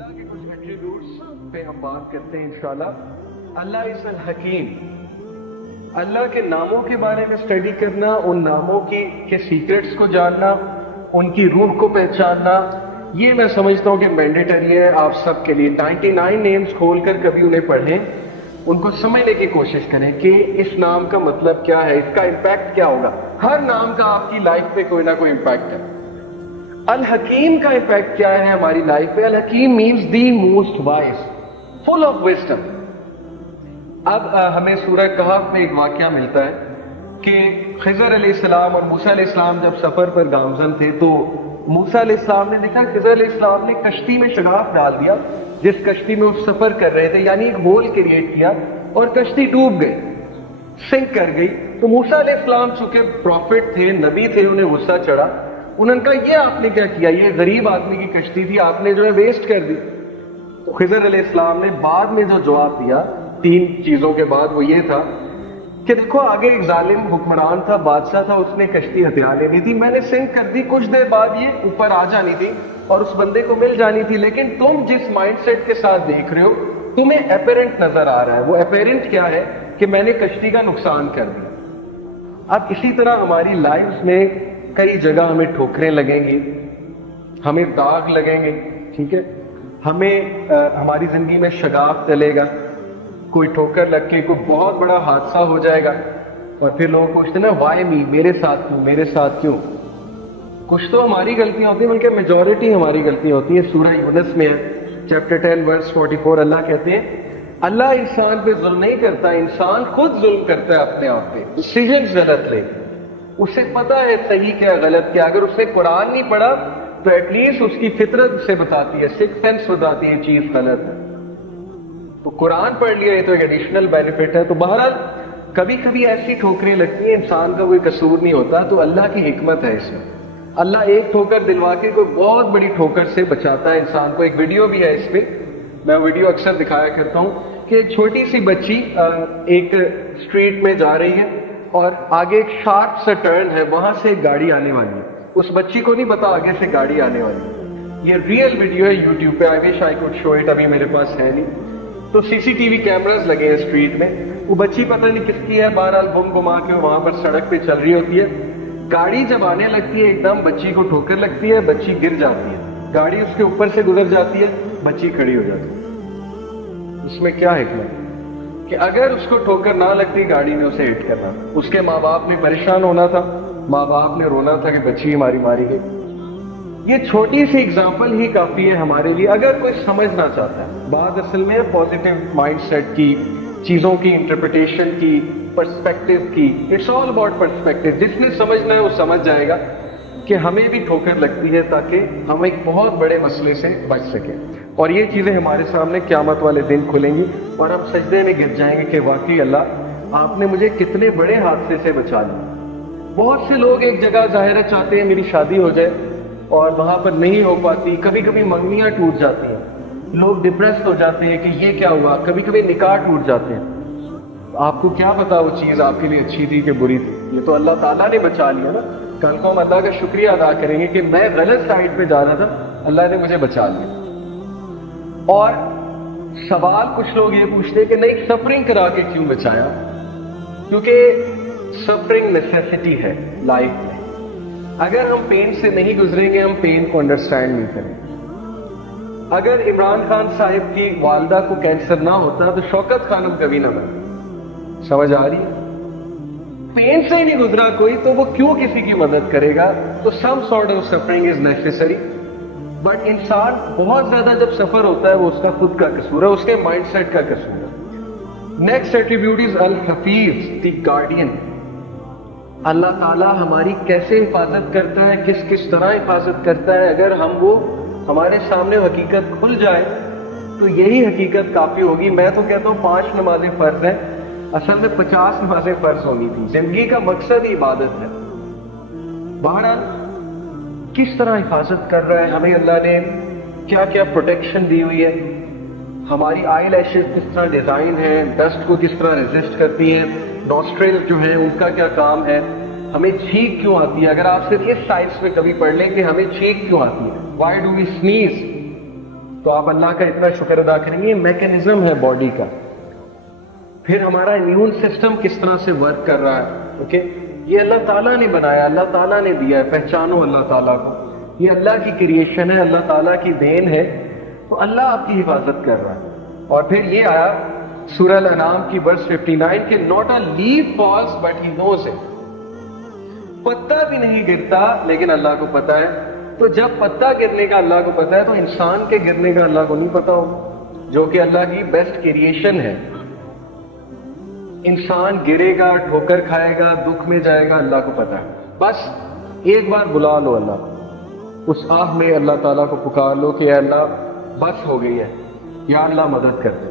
अल्लाह के कुछ एट्रीब्यूट्स पे हम बात करते हैं इंशाल्लाह। अल्लाह इज अल हकीम, अल्लाह के नामों के बारे में स्टडी करना, उन नामों के सीक्रेट्स को जानना, उनकी रूह को पहचानना, ये मैं समझता हूँ कि मैंडेटरी है आप सबके लिए। 99 नेम्स खोलकर कभी उन्हें पढ़ें, उनको समझने की कोशिश करें कि इस नाम का मतलब क्या है, इसका इम्पैक्ट क्या होगा। हर नाम का आपकी लाइफ पे कोई ना कोई इम्पैक्ट है। अल हकीम का इम्पैक्ट क्या है हमारी लाइफ पे? अल हकीम means the most wise, full of wisdom. अब हमें सूरह कहफ में एक वाकया मिलता है कि खिजर अलैहिस्सलाम और मूसा अलैहिस्सलाम जब सफर पर गामजन थे तो मूसा अलैहिस्सलाम ने देखा खिजर अलैहिस्सलाम ने कश्ती में शगाफ डाल दिया, जिस कश्ती में वो सफर कर रहे थे, यानी एक होल क्रिएट किया और कश्ती डूब गई, सिंक कर गई। तो मूसा अलैहिस्सलाम चूंकि प्रॉफिट थे, नबी थे, उन्हें गुस्सा चढ़ा। उन्होंने कहा ये आपने क्या किया, ये गरीब आदमी की कश्ती थी, आपने जो है वेस्ट कर दी। तो खिजर अलैहिस्सलाम ने बाद में जो जवाब दिया 3 चीजों के बाद, वो ये था कि देखो आगे एक जालिम हुक्मरान था, बादशाह था, उसने कश्ती हथिया लेनी थी, मैंने सिंक कर दी, कुछ देर बाद ये ऊपर आ जानी थी और उस बंदे को मिल जानी थी। लेकिन तुम जिस माइंडसेट के साथ देख रहे हो, तुम्हें अपेरेंट नजर आ रहा है। वो अपेरेंट क्या है कि मैंने कश्ती का नुकसान कर दिया। अब इसी तरह हमारी लाइफ में कई जगह हमें ठोकरें लगेंगी, हमें दाग लगेंगे, ठीक है, हमें हमारी जिंदगी में शगाफ चलेगा, कोई ठोकर लग के कोई बहुत बड़ा हादसा हो जाएगा और फिर लोग पूछते हैं ना वाई मी, मेरे साथ क्यों, मेरे साथ क्यों। कुछ तो हमारी गलतियां होती हैं, बल्कि मेजॉरिटी हमारी गलतियां होती हैं। सूरह यूनुस में है चैप्टर 10 वर्स 44, अल्लाह कहते हैं अल्लाह इंसान पे जुल्म नहीं करता, इंसान खुद जुल्म करता है अपने आप पे, डिसीजन गलत ले। उसे पता है सही क्या गलत क्या। अगर उसने कुरान नहीं पढ़ा तो एटलीस्ट उसकी फितरत उसे बताती है, सिक्स सेंस बताती है चीज गलत है। तो कुरान पढ़ लिया, ये तो एक एडिशनल बेनिफिट है। तो बहरहाल कभी कभी ऐसी ठोकरें लगती हैं, इंसान का कोई कसूर नहीं होता, तो अल्लाह की हिकमत है इसमें। अल्लाह एक ठोकर दिलवा के कोई बहुत बड़ी ठोकर से बचाता है इंसान को। एक वीडियो भी है इस पे, मैं वीडियो अक्सर दिखाया करता हूं कि एक छोटी सी बच्ची एक स्ट्रीट में जा रही है और आगे एक शार्प सा टर्न है, वहां से एक गाड़ी आने वाली है। उस बच्ची को नहीं पता आगे से गाड़ी आने वाली है। ये रियल वीडियो है यूट्यूब पे, I wish I could show it, अभी मेरे पास है नहीं। तो सीसीटीवी कैमरास लगे हैं स्ट्रीट में, वो बच्ची पता नहीं किसकी है, बहरहाल गुम गुमा के वहां पर सड़क पे चल रही होती है। गाड़ी जब आने लगती है एकदम बच्ची को ठोकर लगती है, बच्ची गिर जाती है, गाड़ी उसके ऊपर से गुजर जाती है, बच्ची खड़ी हो जाती है। इसमें क्या हिकमत कि अगर उसको ठोकर ना लगती, गाड़ी ने उसे हिट करना, उसके माँ बाप ने परेशान होना था, माँ बाप ने रोना था कि बच्ची हमारी मारी गई। ये छोटी सी एग्जाम्पल ही काफी है हमारे लिए, अगर कोई समझना चाहता है। बात असल में पॉजिटिव माइंडसेट की, चीजों की इंटरप्रिटेशन की, पर्सपेक्टिव की। It's all about perspective. जिसने समझना है वो समझ जाएगा कि हमें भी ठोकर लगती है ताकि हम एक बहुत बड़े मसले से बच सके। और ये चीजें हमारे सामने क़यामत वाले दिन खुलेंगी और हम सजदे में गिर जाएंगे कि वाकई अल्लाह आपने मुझे कितने बड़े हादसे से बचा लिया। बहुत से लोग एक जगह जाहिर चाहते हैं मेरी शादी हो जाए और वहां पर नहीं हो पाती, कभी कभी मंगनियां टूट जाती हैं, लोग डिप्रेस हो जाते हैं कि ये क्या हुआ, कभी कभी निकाह टूट जाते हैं। आपको क्या पता वो चीज आपके लिए अच्छी थी कि बुरी थी, ये तो अल्लाह ताला ने बचा लिया ना। कल को हम अल्लाह का शुक्रिया अदा करेंगे कि मैं गलत साइड पे जा रहा था, अल्लाह ने मुझे बचा लिया। और सवाल कुछ लोग ये पूछते हैं कि नहीं सफरिंग करा के क्यों बचाया, क्योंकि सफरिंग नेसेसिटी है लाइफ में। अगर हम पेन से नहीं गुजरेंगे, हम पेन को अंडरस्टैंड नहीं करेंगे। अगर इमरान खान साहिब की वालदा को कैंसर ना होता तो शौकत खानम कभी ना बने। समझ आ रही है? पेन से ही नहीं गुजरा कोई तो वो क्यों किसी की मदद करेगा? तो some sort of suffering is necessary. But इंसान बहुत ज्यादा जब सफर होता है वो उसका खुद का कसूर है, उसके माइंडसेट का कसूर है। नेक्स्ट एट्रीब्यूट इज अल हफीज, द गार्डियन। अल्लाह ताला हमारी कैसे हिफाजत करता है, किस किस तरह हिफाजत करता है। अगर हम वो हमारे सामने हकीकत खुल जाए तो यही हकीकत काफी होगी। मैं तो कहता हूँ 5 नमाजें फर्ज हैं, असल में 50 नमाजें फर्ज होनी थी। जिंदगी का मकसद ही इबादत है। बहरहाल किस तरह हिफाजत कर रहा है हमें अल्लाह ने, क्या क्या प्रोटेक्शन दी हुई है, हमारी आई लैशेज किस तरह डिजाइन है, डस्ट को किस तरह रेजिस्ट करती है, नॉस्ट्रिल जो है उनका क्या काम है, हमें छींक क्यों आती है। अगर आप सिर्फ इस साइंस में कभी पढ़ लें कि हमें छींक क्यों आती है, व्हाई डू वी स्नीज, تو آپ اللہ کا اتنا شکر ادا کریں گے. یہ میکینزم ہے باڈی کا. پھر ہمارا امیون سسٹم کس طرح سے ورک کر رہا ہے. اوکے, یہ اللہ تعالیٰ نے بنایا, اللہ تعالیٰ نے دیا ہے. پہچانو اللہ تعالیٰ کو, یہ اللہ کی کریشن ہے, اللہ تعالیٰ کی دین ہے. تو اللہ آپ کی حفاظت کر رہا ہے. اور پھر یہ آیا سورہ الانعام کی ورس 59 کہ not a leaf falls but he knows it. پتا بھی نہیں گرتا لیکن اللہ کو پتا ہے. تو جب پتا گرنے کا اللہ کو پتا ہے تو انسان کے گرنے کا اللہ کو نہیں پتا ہو, جو کہ اللہ کی بیسٹ کریشن ہے. انسان گرے گا, ٹھوکر کھائے گا, دکھ میں جائے گا, اللہ کو پتا ہے. بس ایک بار بلا لو اللہ کو, اس آہ میں اللہ تعالیٰ کو پکار لو کہ اے اللہ بس ہو گئی ہے, یا اللہ مدد کر دے,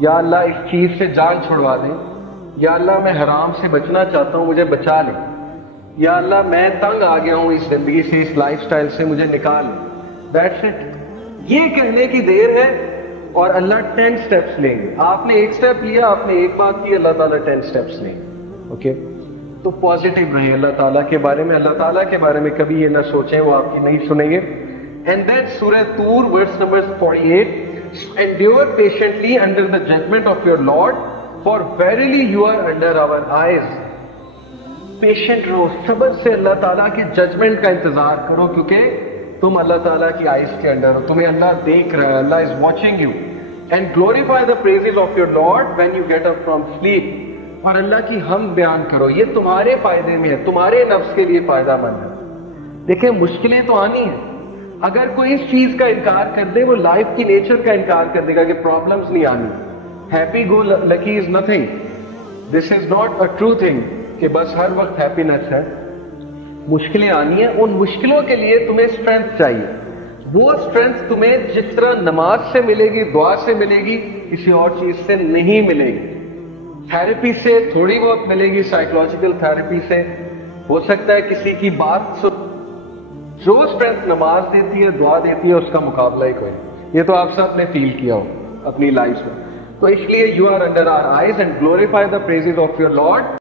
یا اللہ اس چیز سے جان چھڑوا دیں, یا اللہ میں حرام سے بچنا چاہتا ہوں, مجھے بچا لے, یا اللہ میں تنگ آ گیا ہوں اس زندگی سے, اس لائف سٹائل سے, مجھے نکال لے. That's it. یہ کہنے کی دیر ہے اور اللہ 10 سٹیپس لیں گے. آپ نے ایک سٹیپ لیا, آپ نے ایک بات کی, اللہ تعالیٰ 10 سٹیپس لیں گے. اوکے, تو پازیٹیو رہیں اللہ تعالیٰ کے بارے میں. اللہ تعالیٰ کے بارے میں کبھی یہ نہ سوچیں وہ آپ کی نہیں سنیں گے. اینڈ دین سورہ طور verse number 48, endure patiently under the judgment of your Lord, for verily you are under our eyes. Patient رہو, صبر سے اللہ تعالیٰ کے ججمنٹ کا انتظار کرو, کیونکہ تم اللہ تعالیٰ کی آئیز کے انڈر ہو, تمہیں اللہ دیکھ رہا ہے, Allah is watching you. And glorify the praises of your Lord when you get up from sleep. اور اللہ کی حمد بیان کرو, یہ تمہارے فائدے میں ہے, تمہارے نفس کے لیے فائدہ مند ہے. دیکھیں مشکلیں تو آنی ہیں. اگر کوئی اس چیز کا انکار کر دے, وہ لائف کی نیچر کا انکار کر دے گا کہ پرابلمز نہیں آنی. Happy go lucky is nothing. This is not a true thing کہ بس ہر وقت ہیپینس ہے. مشکلیں آنی ہیں, ان مشکلوں کے لیے تمہیں اسٹرینتھ چاہیے. وہ اسٹرینتھ تمہیں جس طرح نماز سے ملے گی, دعا سے ملے گی, کسی اور چیز سے نہیں ملے گی. تھراپی سے تھوڑی بہت ملے گی, سائیکولوجیکل تھراپی سے ہو سکتا ہے کسی کی بات سن. جو اسٹرینتھ نماز دیتی ہے, دعا دیتی ہے, اس کا مقابلہ ہی کوئی نہیں. یہ تو آپ سب نے فیل کیا ہو اپنی لائف میں. تو اس لیے you are under our eyes and glorify the praises of your lord.